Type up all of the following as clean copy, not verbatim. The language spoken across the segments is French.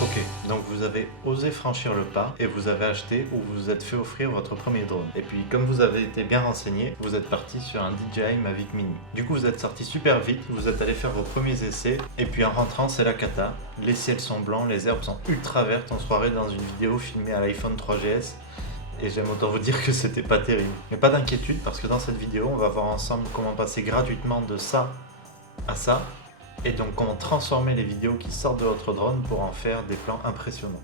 Ok, donc vous avez osé franchir le pas et vous avez acheté ou vous vous êtes fait offrir votre premier drone. Et puis comme vous avez été bien renseigné, vous êtes parti sur un DJI Mavic Mini. Du coup vous êtes sorti super vite, vous êtes allé faire vos premiers essais et puis en rentrant c'est la cata. Les ciels sont blancs, les herbes sont ultra vertes, on se croirait dans une vidéo filmée à l'iPhone 3GS. Et j'aime autant vous dire que c'était pas terrible. Mais pas d'inquiétude parce que dans cette vidéo on va voir ensemble comment passer gratuitement de ça à ça. Et donc comment transformer les vidéos qui sortent de votre drone pour en faire des plans impressionnants.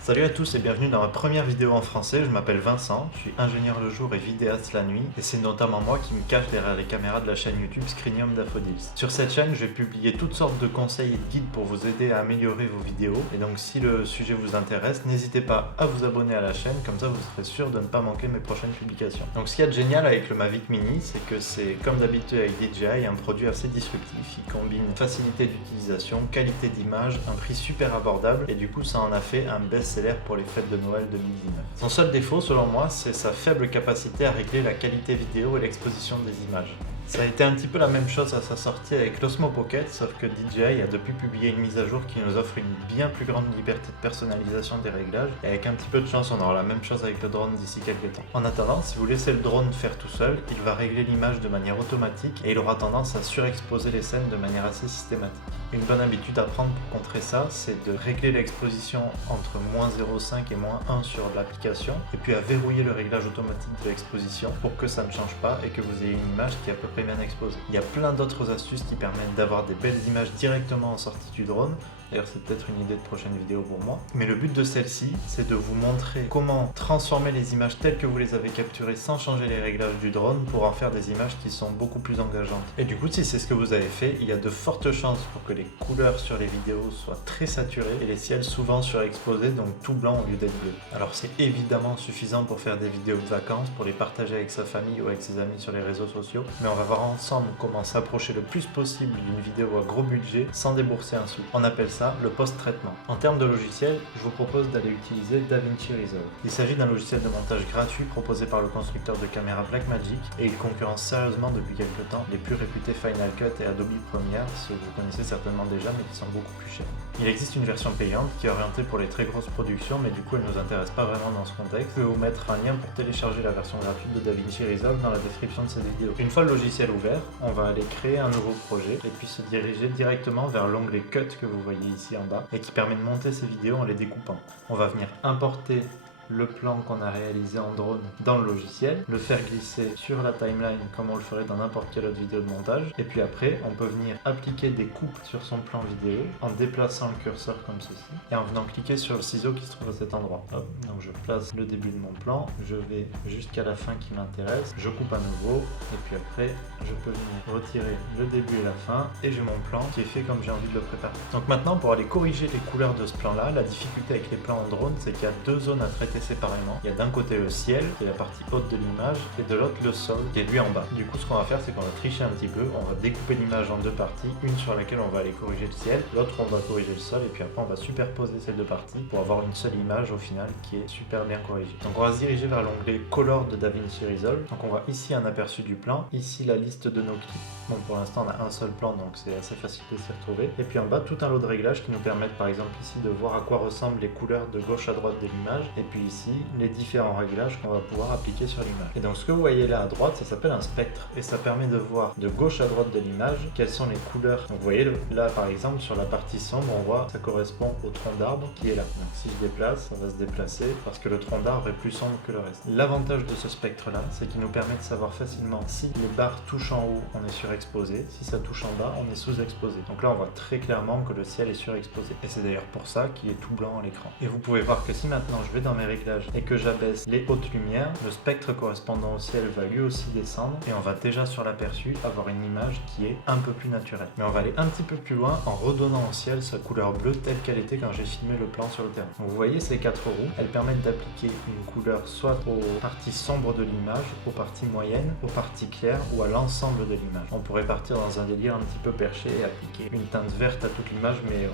Salut à tous et bienvenue dans ma première vidéo en français, je m'appelle Vincent, je suis ingénieur le jour et vidéaste la nuit et c'est notamment moi qui me cache derrière les caméras de la chaîne YouTube Scrinium Daffodils. Sur cette chaîne, je vais publier toutes sortes de conseils et de guides pour vous aider à améliorer vos vidéos et donc si le sujet vous intéresse, n'hésitez pas à vous abonner à la chaîne, comme ça vous serez sûr de ne pas manquer mes prochaines publications. Donc ce qu'il y a de génial avec le Mavic Mini, c'est que c'est comme d'habitude avec DJI, un produit assez disruptif, il combine facilité d'utilisation, qualité d'image, un prix super abordable et du coup ça en a fait un best-seller pour les fêtes de Noël 2019. Son seul défaut, selon moi, c'est sa faible capacité à régler la qualité vidéo et l'exposition des images. Ça a été un petit peu la même chose à sa sortie avec l'Osmo Pocket, sauf que DJI a depuis publié une mise à jour qui nous offre une bien plus grande liberté de personnalisation des réglages, et avec un petit peu de chance, on aura la même chose avec le drone d'ici quelques temps. En attendant, si vous laissez le drone faire tout seul, il va régler l'image de manière automatique et il aura tendance à surexposer les scènes de manière assez systématique. Une bonne habitude à prendre pour contrer ça, c'est de régler l'exposition entre -0,5 et -1 sur l'application, et puis à verrouiller le réglage automatique de l'exposition pour que ça ne change pas et que vous ayez une image qui est à peu près bien exposée. Il y a plein d'autres astuces qui permettent d'avoir des belles images directement en sortie du drone. D'ailleurs, c'est peut-être une idée de prochaine vidéo pour moi. Mais le but de celle-ci, c'est de vous montrer comment transformer les images telles que vous les avez capturées sans changer les réglages du drone pour en faire des images qui sont beaucoup plus engageantes. Et du coup, si c'est ce que vous avez fait, il y a de fortes chances pour que les couleurs sur les vidéos soient très saturées et les ciels souvent surexposés, donc tout blanc au lieu d'être bleu. Alors c'est évidemment suffisant pour faire des vidéos de vacances, pour les partager avec sa famille ou avec ses amis sur les réseaux sociaux, mais on va voir ensemble comment s'approcher le plus possible d'une vidéo à gros budget sans débourser un sou. On appelle ça le post-traitement. En termes de logiciel, je vous propose d'aller utiliser DaVinci Resolve. Il s'agit d'un logiciel de montage gratuit proposé par le constructeur de caméras Blackmagic et il concurrence sérieusement depuis quelques temps les plus réputés Final Cut et Adobe Premiere, ceux que vous connaissez certainement déjà mais qui sont beaucoup plus chers. Il existe une version payante qui est orientée pour les très grosses productions, mais du coup elle ne nous intéresse pas vraiment dans ce contexte. Je vais vous mettre un lien pour télécharger la version gratuite de DaVinci Resolve dans la description de cette vidéo. Une fois le logiciel ouvert, on va aller créer un nouveau projet et puis se diriger directement vers l'onglet Cut que vous voyez ici en bas et qui permet de monter ces vidéos en les découpant. On va venir importer le plan qu'on a réalisé en drone dans le logiciel, le faire glisser sur la timeline comme on le ferait dans n'importe quelle autre vidéo de montage, et puis après on peut venir appliquer des coupes sur son plan vidéo en déplaçant le curseur comme ceci et en venant cliquer sur le ciseau qui se trouve à cet endroit. Hop, donc je place le début de mon plan, je vais jusqu'à la fin qui m'intéresse, je coupe à nouveau et puis après je peux venir retirer le début et la fin et j'ai mon plan qui est fait comme j'ai envie de le préparer. Donc maintenant pour aller corriger les couleurs de ce plan là, la difficulté avec les plans en drone c'est qu'il y a deux zones à traiter séparément. Il y a d'un côté le ciel, qui est la partie haute de l'image, et de l'autre le sol, qui est lui en bas. Du coup, ce qu'on va faire, c'est qu'on va tricher un petit peu, on va découper l'image en deux parties, une sur laquelle on va aller corriger le ciel, l'autre on va corriger le sol, et puis après on va superposer ces deux parties pour avoir une seule image au final qui est super bien corrigée. Donc on va se diriger vers l'onglet Color de DaVinci Resolve. Donc on voit ici un aperçu du plan, ici la liste de nos clips. Bon, pour l'instant on a un seul plan, donc c'est assez facile de s'y retrouver. Et puis en bas, tout un lot de réglages qui nous permettent par exemple ici de voir à quoi ressemblent les couleurs de gauche à droite de l'image, et puis ici les différents réglages qu'on va pouvoir appliquer sur l'image. Et donc ce que vous voyez là à droite, ça s'appelle un spectre et ça permet de voir de gauche à droite de l'image quelles sont les couleurs. Donc vous voyez là par exemple sur la partie sombre, on voit ça correspond au tronc d'arbre qui est là. Donc si je déplace, ça va se déplacer parce que le tronc d'arbre est plus sombre que le reste. L'avantage de ce spectre là, c'est qu'il nous permet de savoir facilement si les barres touchent en haut, on est surexposé, si ça touche en bas, on est sous-exposé. Donc là on voit très clairement que le ciel est surexposé et c'est d'ailleurs pour ça qu'il est tout blanc à l'écran. Et vous pouvez voir que si maintenant je vais dans mes réglages et que j'abaisse les hautes lumières, le spectre correspondant au ciel va lui aussi descendre et on va déjà sur l'aperçu avoir une image qui est un peu plus naturelle. Mais on va aller un petit peu plus loin en redonnant au ciel sa couleur bleue telle qu'elle était quand j'ai filmé le plan sur le terrain. Donc vous voyez ces quatre roues, elles permettent d'appliquer une couleur soit aux parties sombres de l'image, aux parties moyennes, aux parties claires ou à l'ensemble de l'image. On pourrait partir dans un délire un petit peu perché et appliquer une teinte verte à toute l'image, mais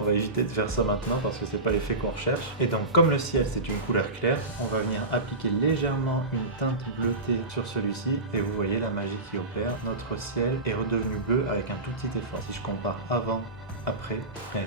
on va éviter de faire ça maintenant parce que c'est pas l'effet qu'on recherche. Et donc comme le ciel c'est une couleur claire, on va venir appliquer légèrement une teinte bleutée sur celui-ci et vous voyez la magie qui opère. Notre ciel est redevenu bleu avec un tout petit effort. Si je compare avant après.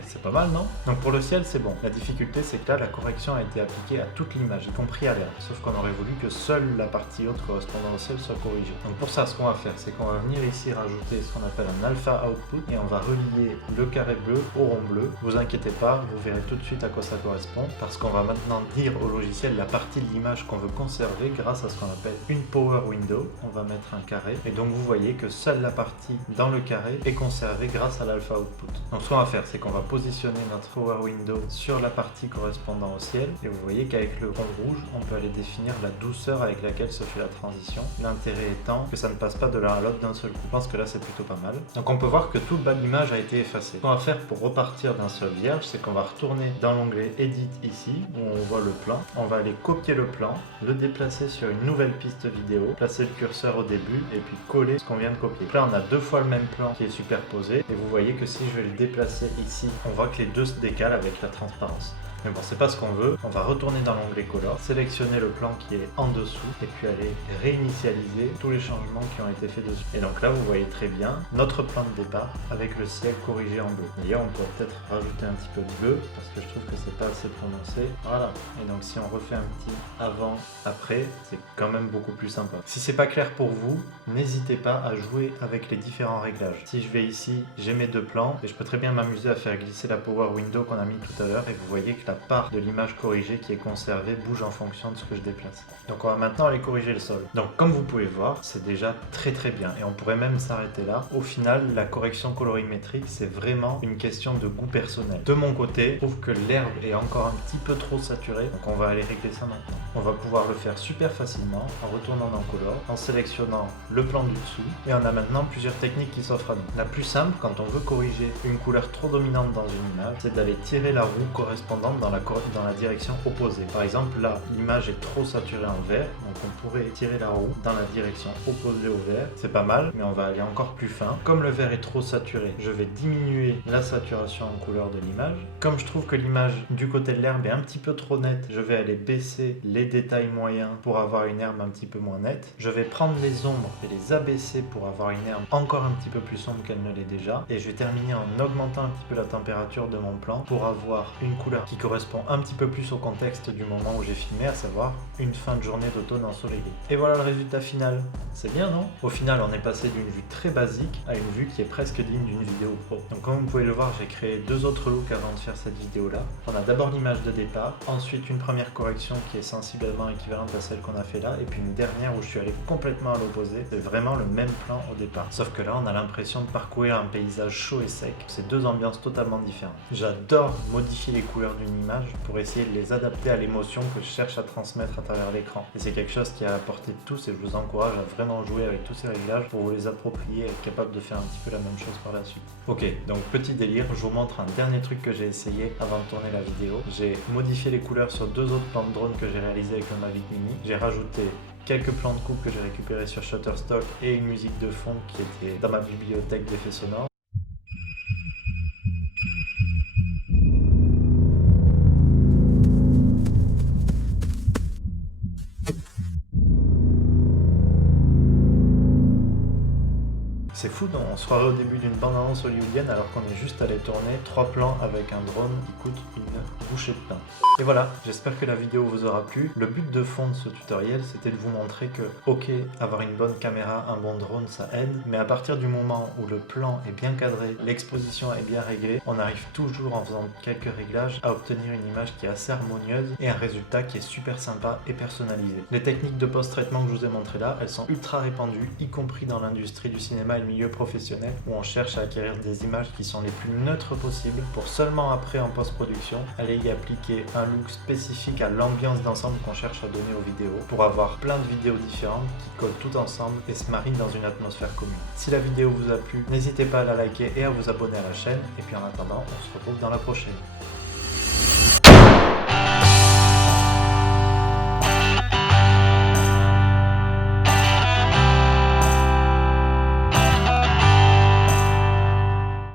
C'est pas mal, non? Donc pour le ciel, c'est bon. La difficulté, c'est que là, la correction a été appliquée à toute l'image, y compris à l'herbe. Sauf qu'on aurait voulu que seule la partie haute correspondant au ciel soit corrigée. Donc pour ça, ce qu'on va faire, c'est qu'on va venir ici rajouter ce qu'on appelle un alpha output et on va relier le carré bleu au rond bleu. Vous inquiétez pas, vous verrez tout de suite à quoi ça correspond, parce qu'on va maintenant dire au logiciel la partie de l'image qu'on veut conserver grâce à ce qu'on appelle une power window. On va mettre un carré et donc vous voyez que seule la partie dans le carré est conservée grâce à l'alpha output. Donc ce qu'on va faire, c'est qu'on va positionner notre power window sur la partie correspondant au ciel et vous voyez qu'avec le rond rouge, on peut aller définir la douceur avec laquelle se fait la transition. L'intérêt étant que ça ne passe pas de l'un à l'autre d'un seul coup. Je pense que là c'est plutôt pas mal. Donc on peut voir que tout le bas de l'image a été effacé. Ce qu'on va faire pour repartir d'un seul vierge, c'est qu'on va retourner dans l'onglet Edit ici, où on voit le plan. On va aller copier le plan, le déplacer sur une nouvelle piste vidéo, placer le curseur au début et puis coller ce qu'on vient de copier. Donc là on a deux fois le même plan qui est superposé et vous voyez que si je vais le déplacer ici, on voit que les deux se décalent avec la transparence. Mais bon, c'est pas ce qu'on veut. On va retourner dans l'onglet Color, sélectionner le plan qui est en dessous et puis aller réinitialiser tous les changements qui ont été faits dessus. Et donc là, vous voyez très bien notre plan de départ avec le ciel corrigé en bleu. D'ailleurs, on peut peut-être rajouter un petit peu de bleu parce que je trouve que c'est pas assez prononcé. Voilà. Et donc si on refait un petit avant, après, c'est quand même beaucoup plus sympa. Si c'est pas clair pour vous, n'hésitez pas à jouer avec les différents réglages. Si je vais ici, j'ai mes deux plans et je peux très bien m'amuser à faire glisser la power window qu'on a mis tout à l'heure et vous voyez que la part de l'image corrigée qui est conservée bouge en fonction de ce que je déplace. Donc on va maintenant aller corriger le sol. Donc comme vous pouvez voir, c'est déjà très bien et on pourrait même s'arrêter là. Au final, la correction colorimétrique, c'est vraiment une question de goût personnel. De mon côté, je trouve que l'herbe est encore un petit peu trop saturée, donc on va aller régler ça maintenant. On va pouvoir le faire super facilement en retournant dans Color, en sélectionnant le plan du dessous et on a maintenant plusieurs techniques qui s'offrent à nous. La plus simple, quand on veut corriger une couleur trop dominante dans une image, c'est d'aller tirer la roue correspondante dans la direction opposée. Par exemple, là, l'image est trop saturée en vert, donc on pourrait tirer la roue dans la direction opposée au vert. C'est pas mal, mais on va aller encore plus fin. Comme le vert est trop saturé, je vais diminuer la saturation en couleur de l'image. Comme je trouve que l'image du côté de l'herbe est un petit peu trop nette, je vais aller baisser les détails moyens pour avoir une herbe un petit peu moins nette. Je vais prendre les ombres et les abaisser pour avoir une herbe encore un petit peu plus sombre qu'elle ne l'est déjà. Et je vais terminer en augmentant un petit peu la température de mon plan pour avoir une couleur qui correspond un petit peu plus au contexte du moment où j'ai filmé, à savoir une fin de journée d'automne ensoleillée. Et voilà le résultat final. C'est bien, non? Au final, on est passé d'une vue très basique à une vue qui est presque digne d'une vidéo pro. Donc comme vous pouvez le voir, j'ai créé deux autres looks avant de faire cette vidéo-là. On a d'abord l'image de départ, ensuite une première correction qui est sensiblement équivalente à celle qu'on a fait là, et puis une dernière où je suis allé complètement à l'opposé. C'est vraiment le même plan au départ. Sauf que là, on a l'impression de parcourir un paysage chaud et sec. C'est deux ambiances totalement différentes. J'adore modifier les couleurs d'une image pour essayer de les adapter à l'émotion que je cherche à transmettre à travers l'écran. Et c'est quelque chose qui est à la portée de tous et je vous encourage à vraiment jouer avec tous ces réglages pour vous les approprier et être capable de faire un petit peu la même chose par la suite. Ok, donc petit délire, je vous montre un dernier truc que j'ai essayé avant de tourner la vidéo. J'ai modifié les couleurs sur deux autres plans de drone que j'ai réalisé avec le Mavic Mini. J'ai rajouté quelques plans de coupe que j'ai récupérés sur Shutterstock et une musique de fond qui était dans ma bibliothèque d'effets sonores. C'est fou, on se croirait au début d'une bande-annonce hollywoodienne alors qu'on est juste allé tourner 3 plans avec un drone qui coûte une bouchée de pain. Et voilà, j'espère que la vidéo vous aura plu. Le but de fond de ce tutoriel, c'était de vous montrer que, ok, avoir une bonne caméra, un bon drone, ça aide, mais à partir du moment où le plan est bien cadré, l'exposition est bien réglée, on arrive toujours en faisant quelques réglages à obtenir une image qui est assez harmonieuse et un résultat qui est super sympa et personnalisé. Les techniques de post-traitement que je vous ai montrées là, elles sont ultra répandues, y compris dans l'industrie du cinéma et le milieu professionnel, où on cherche à acquérir des images qui sont les plus neutres possibles pour seulement après en post-production aller y appliquer un look spécifique à l'ambiance d'ensemble qu'on cherche à donner aux vidéos pour avoir plein de vidéos différentes qui collent toutes ensemble et se marient dans une atmosphère commune. Si la vidéo vous a plu, n'hésitez pas à la liker et à vous abonner à la chaîne et puis en attendant, on se retrouve dans la prochaine.